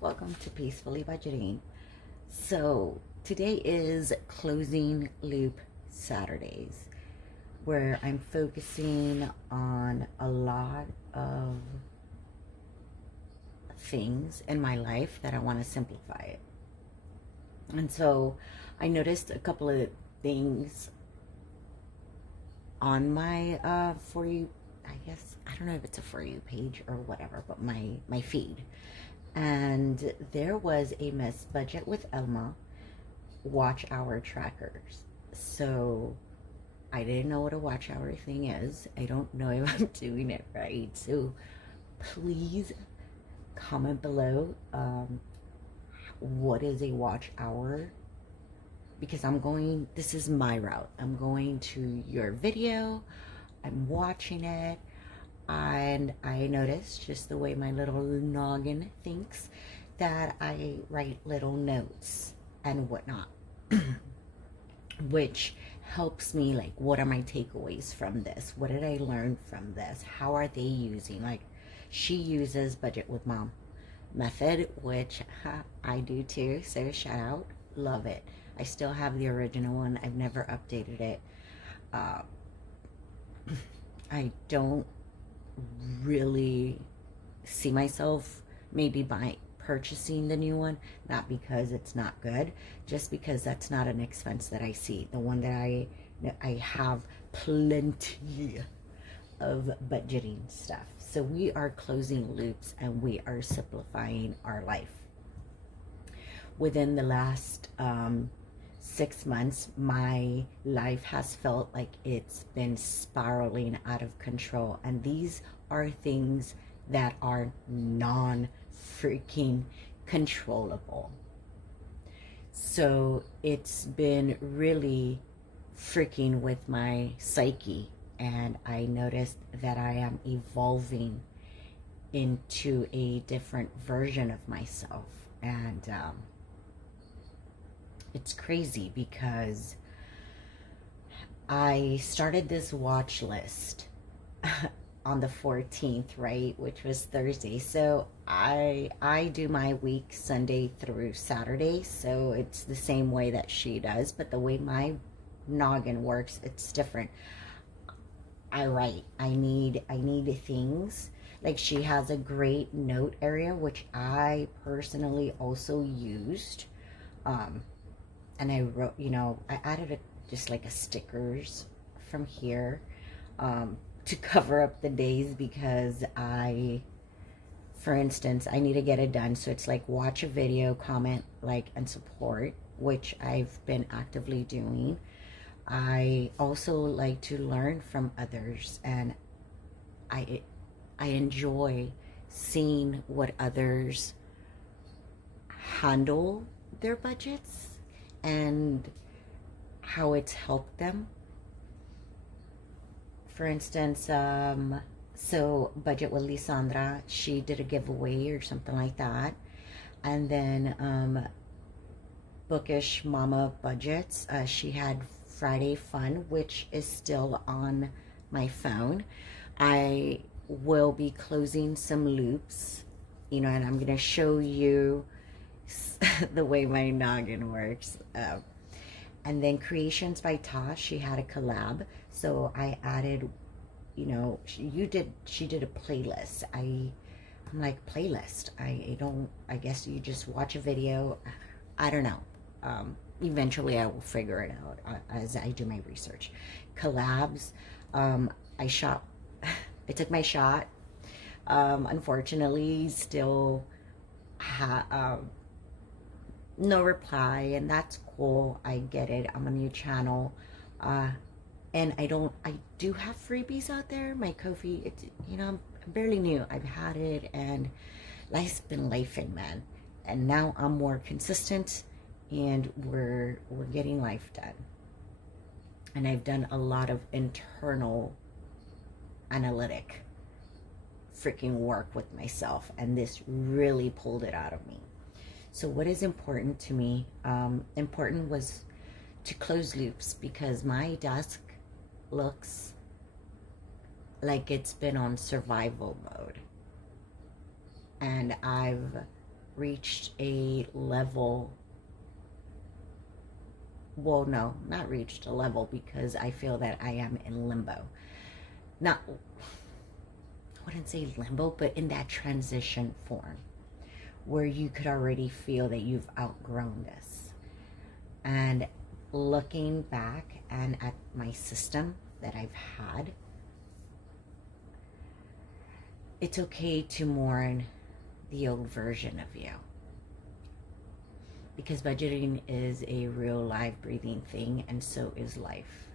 welcome to Peacefully Budgeting. So today is closing loop Saturdays, where I'm focusing on a lot of things in my life that I want to simplify it. And so I noticed a couple of things on my For You, I guess, I don't know if it's a For You page or whatever, but my feed. And there was a Miss Budget with Elma watch hour trackers. So I didn't know what a watch hour thing is. I don't know if I'm doing it right. So please comment below what is a watch hour, because this is my route. I'm going to your video, I'm watching it, and I noticed, just the way my little noggin thinks, that I write little notes and whatnot, which helps me, like, what are my takeaways from this? What did I learn from this? How are they using? Like, she uses Budget with Mom method, which I do too, so shout out, love it. I still have the original one. I've never updated it. I don't really see myself maybe purchasing the new one, not because it's not good, just because that's not an expense that I see. The one that I have plenty of budgeting stuff. So we are closing loops and we are simplifying our life. Within the last 6 months, my life has felt like it's been spiraling out of control. And these are things that are non-freaking controllable. So it's been really freaking with my psyche. And I noticed that I am evolving into a different version of myself. And it's crazy because I started this watch list on the 14th, right, which was Thursday. So I do my week Sunday through Saturday, so it's the same way that she does, but the way my noggin works, it's different. I write. I need things. Like, she has a great note area, which I personally also used. And I wrote, I added just like a stickers from here to cover up the days, because for instance, I need to get it done. So it's like watch a video, comment, like, and support, which I've been actively doing. I also like to learn from others, and I enjoy seeing what others handle their budgets and how it's helped them. For instance, so Budget with Lisandra, she did a giveaway or something like that. And then Bookish Mama Budgets, she had Friday Fun, which is still on my phone. I will be closing some loops, and I'm going to show you the way my noggin works. And then Creations by Tosh, she had a collab, so I added, she did a playlist. I'm like, playlist, I guess you just watch a video. I don't know. Eventually I will figure it out as I do my research. Collabs, I took my shot. Unfortunately, still no reply, and that's cool. I get it. I'm a new channel. And I do have freebies out there. My Ko-fi, it's, I'm barely new. I've had it, and life's been lifing, man. And now I'm more consistent, and we're getting life done. And I've done a lot of internal analytic freaking work with myself, and this really pulled it out of me. So what is important to me? Important was to close loops, because my desk looks like it's been on survival mode, and I've reached a level. Well, no, not reached a level, because I feel that I am in limbo. Not, I wouldn't say limbo, but in that transition form where you could already feel that you've outgrown this. And looking back and at my system that I've had, it's okay to mourn the old version of you, because budgeting is a real live breathing thing, and so is life,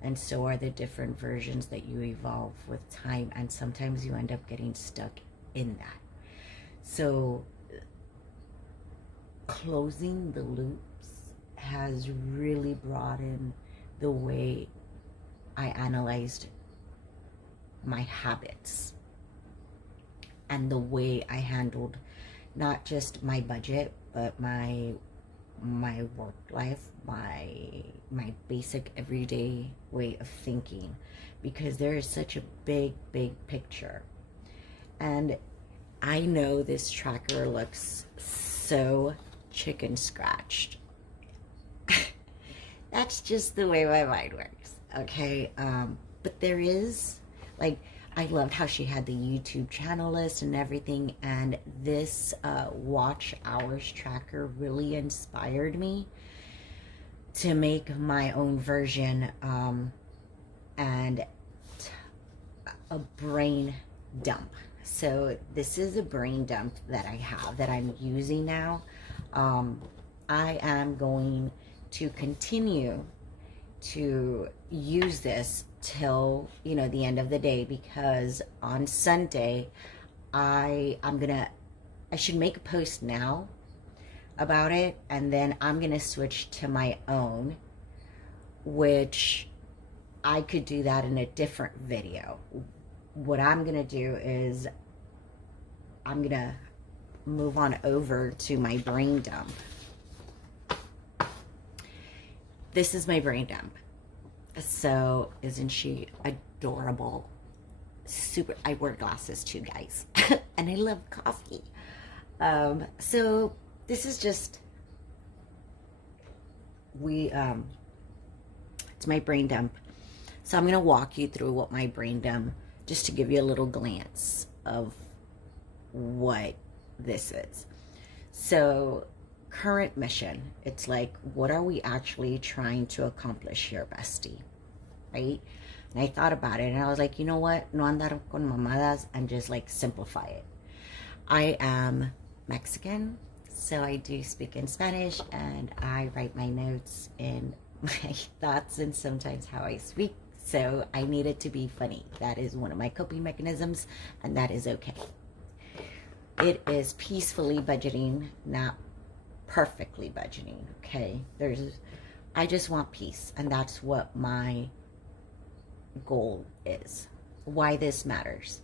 and so are the different versions that you evolve with time, and sometimes you end up getting stuck in that. So closing the loops has really broadened the way I analyzed my habits and the way I handled not just my budget, but my work life, my basic everyday way of thinking, because there is such a big picture. And I know this tracker looks so chicken scratched. That's just the way my mind works, okay? But there is, like, I loved how she had the YouTube channel list and everything, and this watch hours tracker really inspired me to make my own version, and a brain dump. So this is a brain dump that I have that I'm using now. I am going to continue to use this till, you know, the end of the day, because on Sunday I should make a post now about it, and then I'm gonna switch to my own, which I could do that in a different video. What I'm gonna do is I'm gonna move on over to my brain dump. This is my brain dump. So isn't she adorable? Super. I wear glasses too, guys. And I love coffee. So this is just, it's my brain dump. So I'm going to walk you through what my brain dump, just to give you a little glance of what this is. So current mission, it's like, what are we actually trying to accomplish here, bestie? Right? And I thought about it, and I was like, you know what? No andar con mamadas, and just like simplify it. I am Mexican, so I do speak in Spanish, and I write my notes in my thoughts and sometimes how I speak. So I need it to be funny. That is one of my coping mechanisms, and that is okay. It is peacefully budgeting, not perfectly budgeting, okay? I just want peace, and that's what my goal is. Why this matters.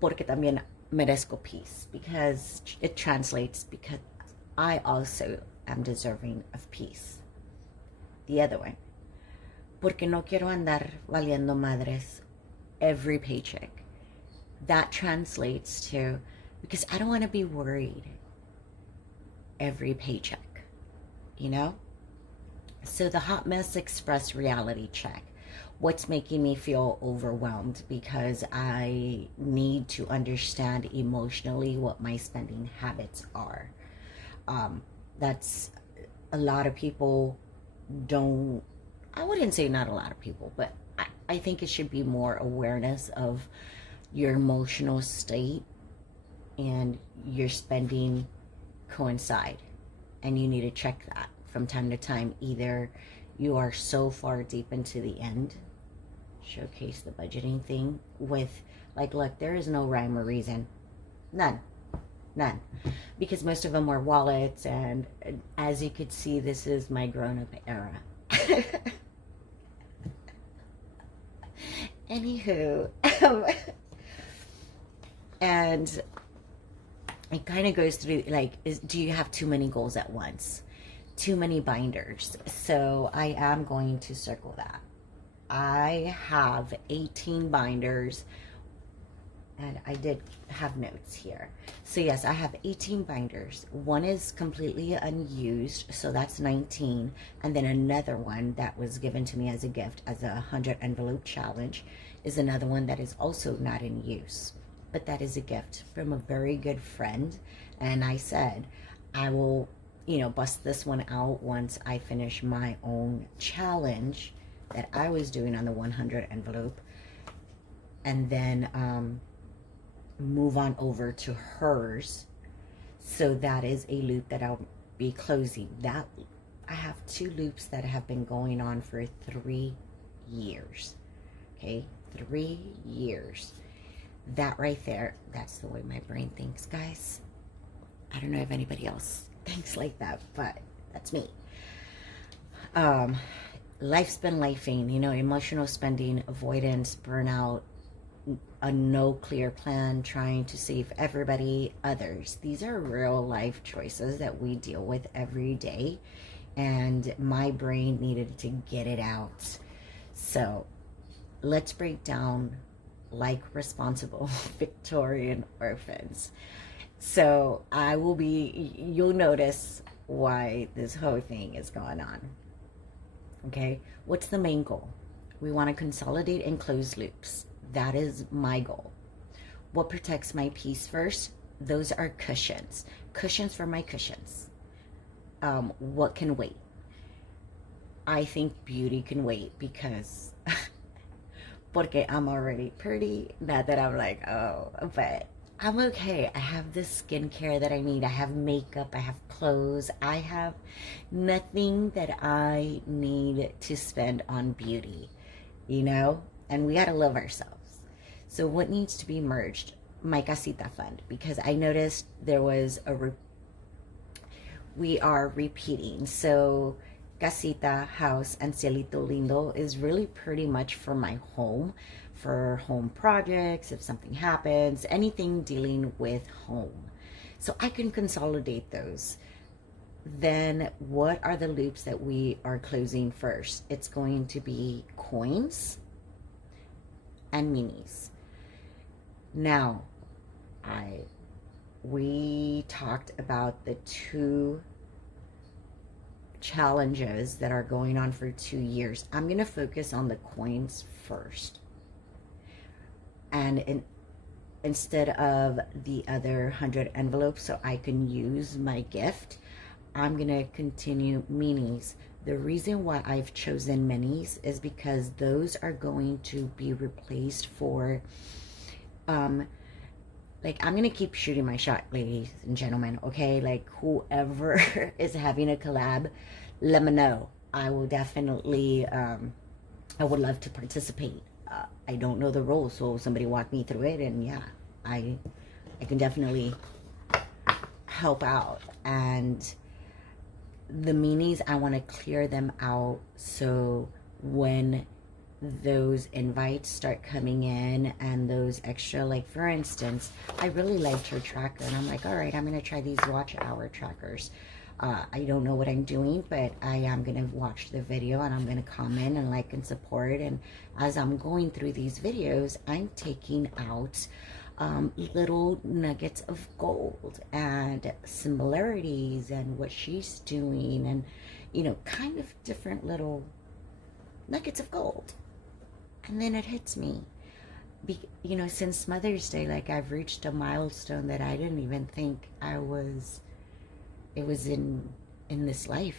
Porque también merezco peace, because it translates, because I also am deserving of peace. The other one. Porque no quiero andar valiendo madres every paycheck. That translates to, because I don't want to be worried every paycheck, you know? So the Hot Mess Express reality check. What's making me feel overwhelmed, because I need to understand emotionally what my spending habits are. That's a lot of people don't, I wouldn't say not a lot of people, but I think it should be more awareness of your emotional state and your spending coincide, and you need to check that from time to time. Either you are so far deep into the end, showcase the budgeting thing with, like, look, there is no rhyme or reason, none, because most of them are wallets, and as you could see, this is my grown-up era. Anywho, and it kind of goes through, like, do you have too many goals at once? Too many binders? So I am going to circle that. I have 18 binders And I did have notes here. So yes, I have 18 binders. One is completely unused, so that's 19. And then another one that was given to me as a gift as a 100 envelope challenge is another one that is also not in use. But that is a gift from a very good friend. And I said, I will, bust this one out once I finish my own challenge that I was doing on the 100 envelope. And then, move on over to hers. So that is a loop that I'll be closing. That I have 2 loops that have been going on for 3 years. Okay, 3 years. That right there, that's the way my brain thinks, guys. I don't know if anybody else thinks like that, but that's me. Life's been lifing, emotional spending, avoidance, burnout, a no clear plan, trying to save everybody, others. These are real life choices that we deal with every day, and my brain needed to get it out. So let's break down like responsible Victorian orphans. So you'll notice why this whole thing is going on. Okay, what's the main goal? We want to consolidate and close loops. That is my goal. What protects my peace first? Those are cushions. Cushions for my cushions. What can wait? I think beauty can wait because porque I'm already pretty. Not that I'm like, oh, but I'm okay. I have the skincare that I need. I have makeup. I have clothes. I have nothing that I need to spend on beauty, and we got to love ourselves. So what needs to be merged? My casita fund, because I noticed there was we are repeating. So casita, house, and cielito lindo is really pretty much for my home, for home projects, if something happens, anything dealing with home. So I can consolidate those. Then what are the loops that we are closing first? It's going to be coins and minis. Now, we talked about the 2 challenges that are going on for 2 years. I'm going to focus on the coins first. And instead of the other 100 envelopes, so I can use my gift, I'm going to continue minis. The reason why I've chosen minis is because those are going to be replaced for like, I'm gonna keep shooting my shot, ladies and gentlemen, okay? Like, whoever is having a collab, let me know. I will definitely I would love to participate. I don't know the rules, so somebody walk me through it, and yeah, I can definitely help out. And the minis, I want to clear them out, so when those invites start coming in and those extra, like for instance, I really liked her tracker, and I'm like, all right, I'm gonna try these watch hour trackers. I don't know what I'm doing, but I am gonna watch the video and I'm gonna comment and like and support. And as I'm going through these videos, I'm taking out little nuggets of gold and similarities and what she's doing, and kind of different little nuggets of gold. And then it hits me, since Mother's Day, like, I've reached a milestone that I didn't even think it was in this life.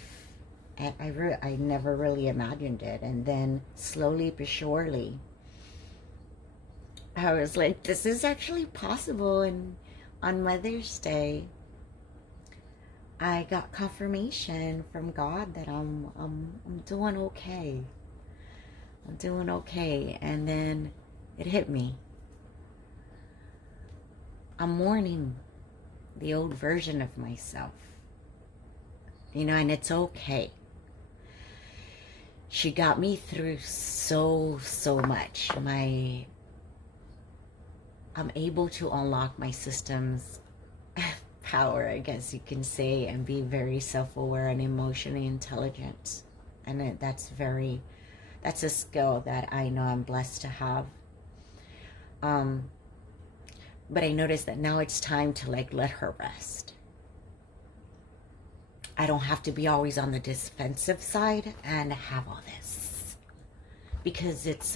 I never really imagined it. And then slowly but surely, I was like, this is actually possible. And on Mother's Day, I got confirmation from God that I'm doing okay. I'm doing okay. And then it hit me. I'm mourning the old version of myself. And it's okay. She got me through so much. I'm able to unlock my system's power, I guess you can say, and be very self-aware and emotionally intelligent. And that's a skill that I know I'm blessed to have. But I noticed that now it's time to like let her rest. I don't have to be always on the defensive side and have all this, because it's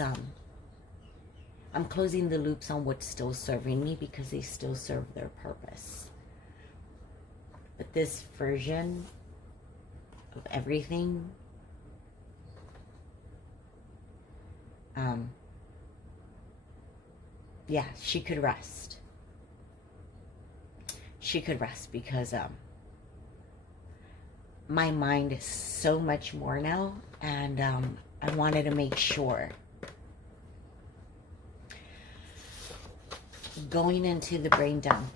I'm closing the loops on what's still serving me, because they still serve their purpose. But this version of everything, yeah, she could rest. She could rest because my mind is so much more now, and I wanted to make sure going into the brain dump,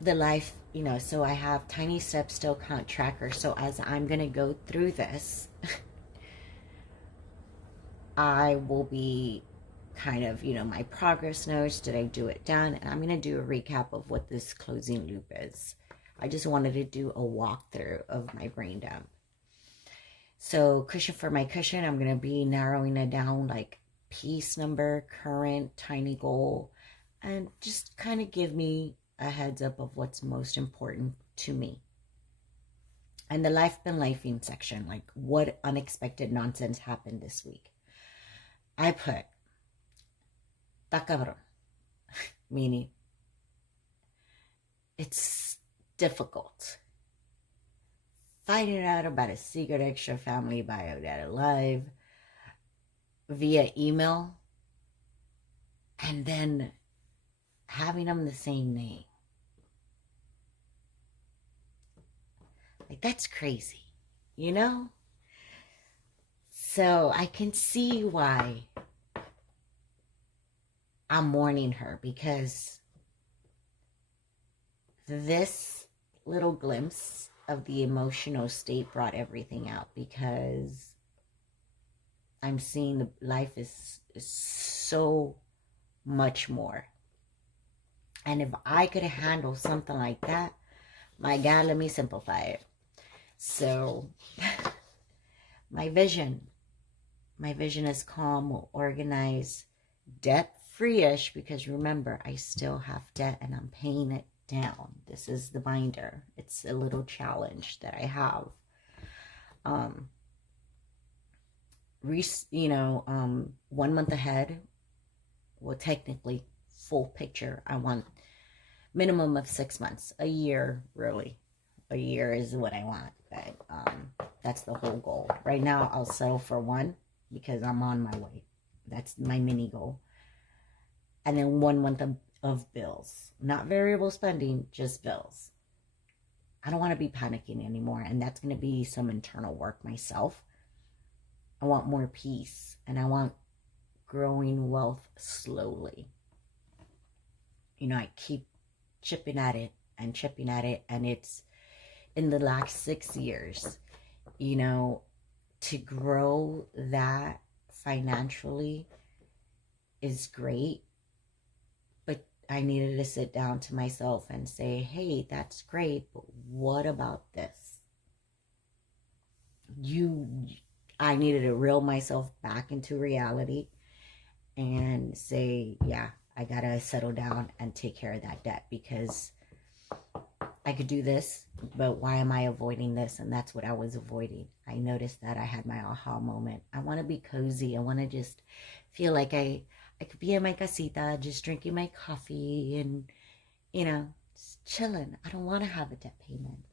the life, you know, so I have tiny steps still count tracker. So as I'm going to go through this, I will be kind of, you know, my progress notes. Did I do it done? And I'm going to do a recap of what this closing loop is. I just wanted to do a walkthrough of my brain dump. So cushion for my cushion, I'm going to be narrowing it down, like piece number, current, tiny goal, and just kind of give me a heads up of what's most important to me. And the life been lifing section, like what unexpected nonsense happened this week. I put "ta cabrón," meaning it's difficult. Finding out about a secret extra family biodata live via email, and then having them the same name. Like, that's crazy, you know? So I can see why I'm mourning her, because this little glimpse of the emotional state brought everything out, because I'm seeing the life is so much more. And if I could handle something like that, my God, let me simplify it. So my vision is calm, organized, debt-free-ish, because remember, I still have debt and I'm paying it down. This is the binder. It's a little challenge that I have. 1 month ahead, well, technically full picture, I want minimum of 6 months, a year, really. A year is what I want, but that's the whole goal. Right now, I'll settle for 1 because I'm on my way. That's my mini goal. And then 1 month of bills, not variable spending, just bills. I don't want to be panicking anymore, and that's going to be some internal work myself. I want more peace, and I want growing wealth slowly. You know, I keep chipping at it, and it's in the last 6 years, you know, to grow that financially is great, but I needed to sit down to myself and say, hey, that's great, but what about this? I needed to reel myself back into reality and say, yeah, I gotta settle down and take care of that debt, because I could do this, but why am I avoiding this? And that's what I was avoiding. I noticed that I had my aha moment. I want to be cozy. I want to just feel like I could be in my casita, just drinking my coffee and, you know, just chilling. I don't want to have a debt payment.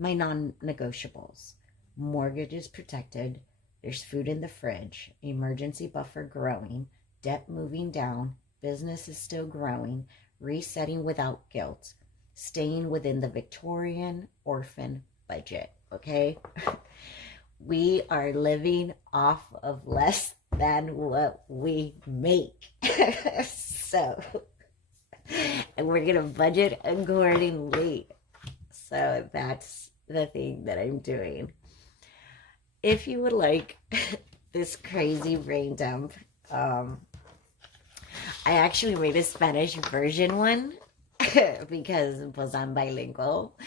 My non-negotiables. Mortgage is protected. There's food in the fridge. Emergency buffer growing. Debt moving down. Business is still growing. Resetting without guilt. Staying within the Victorian orphan budget. Okay? We are living off of less than what we make. So, and we're going to budget accordingly. So that's the thing that I'm doing. If you would like this crazy brain dump, I actually made a Spanish version one because I'm bilingual,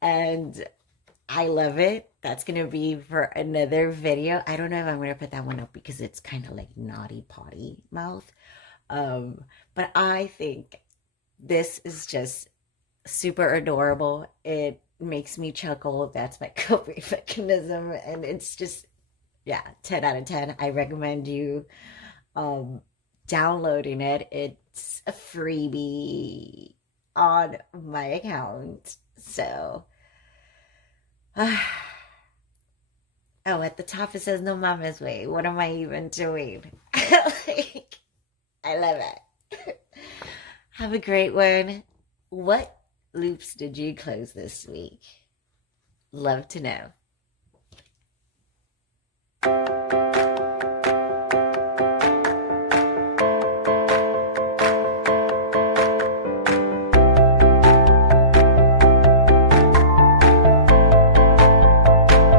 and I love it. That's gonna be for another video. I don't know if I'm gonna put that one up because it's kind of like naughty potty mouth. But I think this is just super adorable. It makes me chuckle. That's my coping mechanism, and it's just, yeah, 10 out of 10. I recommend you um downloading it. It's a freebie on my account. So oh, at the top it says no mama's way. What am I even doing? Like, I love it. Have a great one. What loops did you close this week? Love to know.